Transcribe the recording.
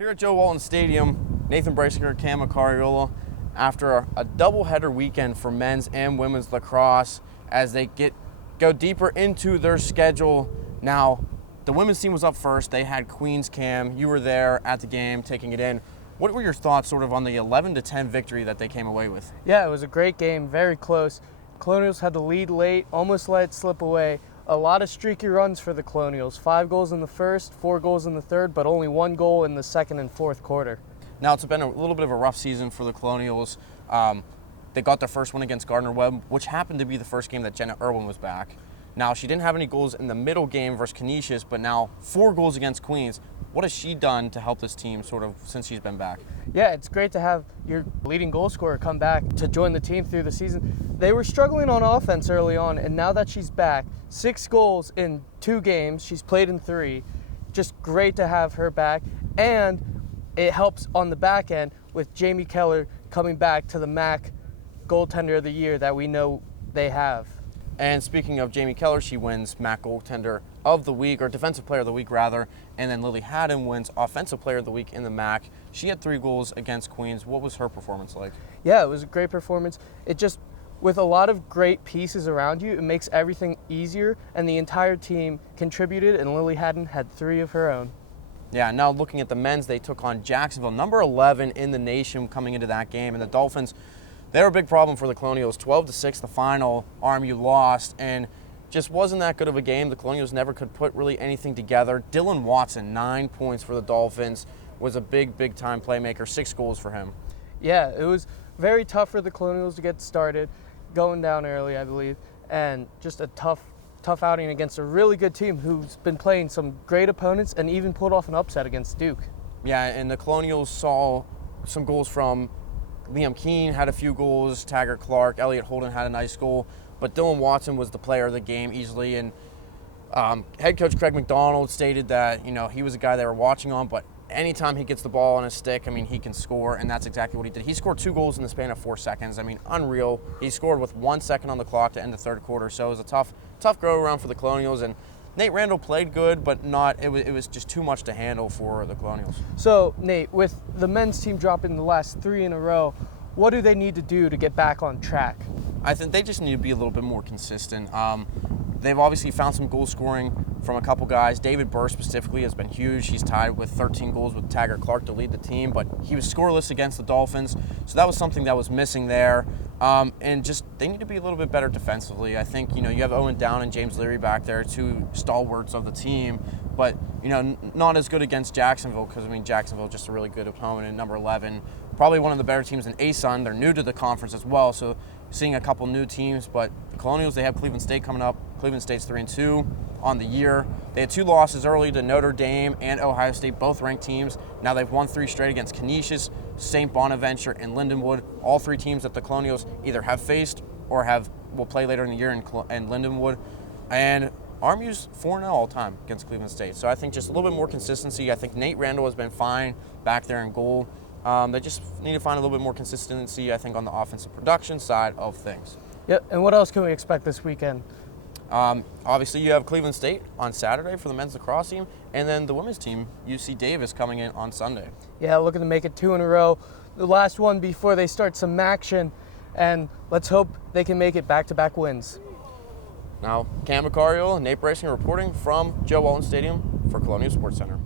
Here at Joe Walton Stadium, Nathan Breisinger, Cam Macariola, after a doubleheader weekend for men's and women's lacrosse as they go deeper into their schedule. Now, the women's team was up first. They had Queens. Cam, you were there at the game, taking it in. What were your thoughts sort of on the 11-10 victory that they came away with? Yeah, it was a great game, very close. Colonials had the lead late, almost let it slip away. A lot of streaky runs for the Colonials. 5 goals in the first, 4 goals in the third, but only 1 goal in the second and fourth quarter. Now, it's been a little bit of a rough season for the Colonials. They got their first one against Gardner-Webb, which happened to be the first game that Jenna Irwin was back. Now, she didn't have any goals in the middle game versus Canisius, but now 4 goals against Queens. What has she done to help this team sort of since she's been back? Yeah, it's great to have your leading goal scorer come back to join the team through the season. They were struggling on offense early on, and now that she's back, 6 goals in 2 games. She's played in 3. Just great to have her back. And it helps on the back end with Jamie Keller coming back to the MAC goaltender of the year that we know they have. And speaking of Jamie Keller, she wins MAC goaltender of the week, or defensive player of the week rather, and then Lily Haddon wins offensive player of the week in the MAC. She had 3 goals against Queens. What was her performance like? Yeah, it was a great performance. It just, with a lot of great pieces around you, it makes everything easier, and the entire team contributed, and Lily Haddon had 3 of her own. Yeah, now looking at the men's, they took on Jacksonville, number 11 in the nation coming into that game, and the Dolphins, they were a big problem for the Colonials. 12-6 the final. RMU lost, and just wasn't that good of a game. The Colonials never could put really anything together. Dylan Watson, 9 points for the Dolphins, was a big time playmaker. 6 goals for him. Yeah, it was very tough for the Colonials to get started, going down early, I believe, and just a tough outing against a really good team who's been playing some great opponents and even pulled off an upset against Duke. Yeah, and the Colonials saw some goals from Liam Keene, had a few goals, Taggart Clark, Elliot Holden had a nice goal, but Dylan Watson was the player of the game easily, and head coach Craig McDonald stated that, he was a guy they were watching on, but anytime he gets the ball on his stick, he can score, and that's exactly what he did. He scored 2 goals in the span of 4 seconds. Unreal. He scored with 1 second on the clock to end the third quarter, so it was a tough go-around for the Colonials, and Nate Randall played good, but it was just too much to handle for the Colonials. So, Nate, with the men's team dropping the last 3 in a row, what do they need to do to get back on track? I think they just need to be a little bit more consistent. They've obviously found some goal scoring from a couple guys. David Burr specifically has been huge. He's tied with 13 goals with Taggart Clark to lead the team, but he was scoreless against the Dolphins, so that was something that was missing there. And just they need to be a little bit better defensively. I think, you have Owen Down and James Leary back there, 2 stalwarts of the team, but, not as good against Jacksonville because, Jacksonville just a really good opponent at number 11. Probably one of the better teams in ASUN. They're new to the conference as well, so seeing a couple new teams. But the Colonials, they have Cleveland State coming up. Cleveland State's 3-2 on the year. They had 2 losses early to Notre Dame and Ohio State, both ranked teams. Now they've won 3 straight against Canisius, St. Bonaventure, and Lindenwood. All 3 teams that the Colonials either have faced or will play later in the year in Lindenwood. And RMU's 4-0 all time against Cleveland State. So I think just a little bit more consistency. I think Nate Randall has been fine back there in goal. They just need to find a little bit more consistency, I think, on the offensive production side of things. Yep, and what else can we expect this weekend? Obviously, you have Cleveland State on Saturday for the men's lacrosse team, and then the women's team, UC Davis, coming in on Sunday. Yeah, looking to make it 2 in a row. The last one before they start some action, and let's hope they can make it back-to-back wins. Now, Cam Macariola and Nate Breisinger reporting from Joe Walton Stadium for Colonial Sports Center.